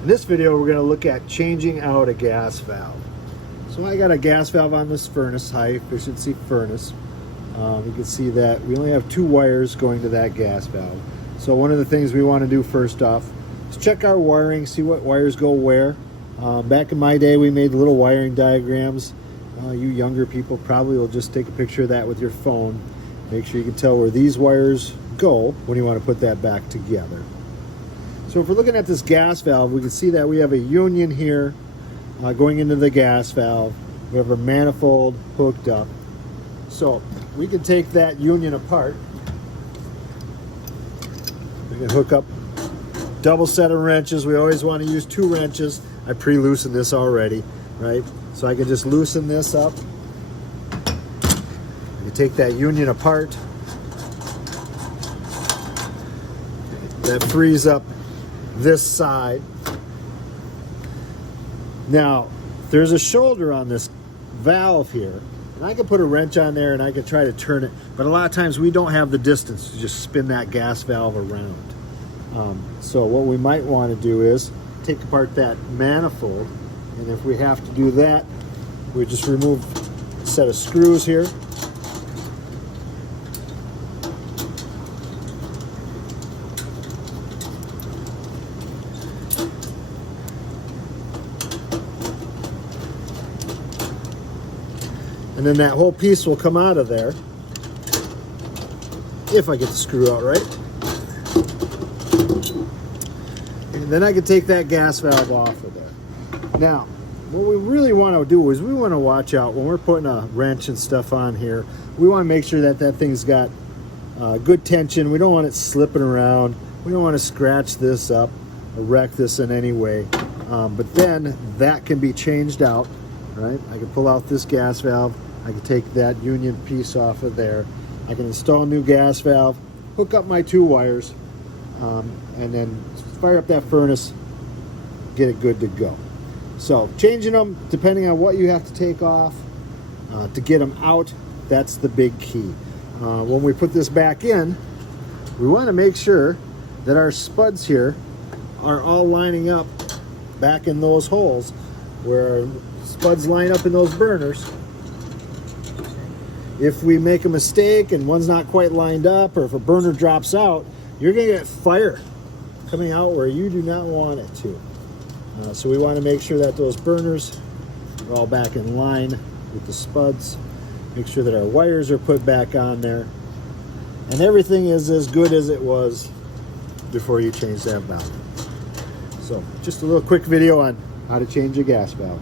In this video, we're going to look at changing out a gas valve. So I got a gas valve on this furnace, high efficiency furnace. You can see that we only have 2 wires going to that gas valve. So one of the things we want to do first off is check our wiring, see what wires go where. Back in my day, we made little wiring diagrams. You younger people probably will just take a picture of that with your phone. Make sure you can tell where these wires go when you want to put that back together. So if we're looking at this gas valve, we can see that we have a union here going into the gas valve. We have a manifold hooked up. So we can take that union apart. We can hook up double set of wrenches. We always want to use 2 wrenches. I pre-loosened this already, right? So I can just loosen this up. I can take that union apart. That frees up this side. Now, there's a shoulder on this valve here, and I can put a wrench on there and I can try to turn it, but a lot of times we don't have the distance to just spin that gas valve around. So what we might want to do is take apart that manifold, and if we have to do that, we just remove a set of screws here. And then that whole piece will come out of there, if I get the screw out right. And then I can take that gas valve off of there. Now, what we really want to do is we want to watch out when we're putting a wrench and stuff on here. We want to make sure that that thing's got good tension. We don't want it slipping around. We don't want to scratch this up or wreck this in any way. But then that can be changed out, right? I can pull out this gas valve. I can take that union piece off of there. I can install a new gas valve, hook up my 2 wires, and then fire up that furnace, get it good to go. So changing them, depending on what you have to take off to get them out, that's the big key. When we put this back in, we want to make sure that our spuds here are all lining up back in those holes where our spuds line up in those burners. If we make a mistake and one's not quite lined up, or if a burner drops out, you're going to get fire coming out where you do not want it to. So we want to make sure that those burners are all back in line with the spuds. Make sure that our wires are put back on there. And everything is as good as it was before you change that valve. So just a little quick video on how to change a gas valve.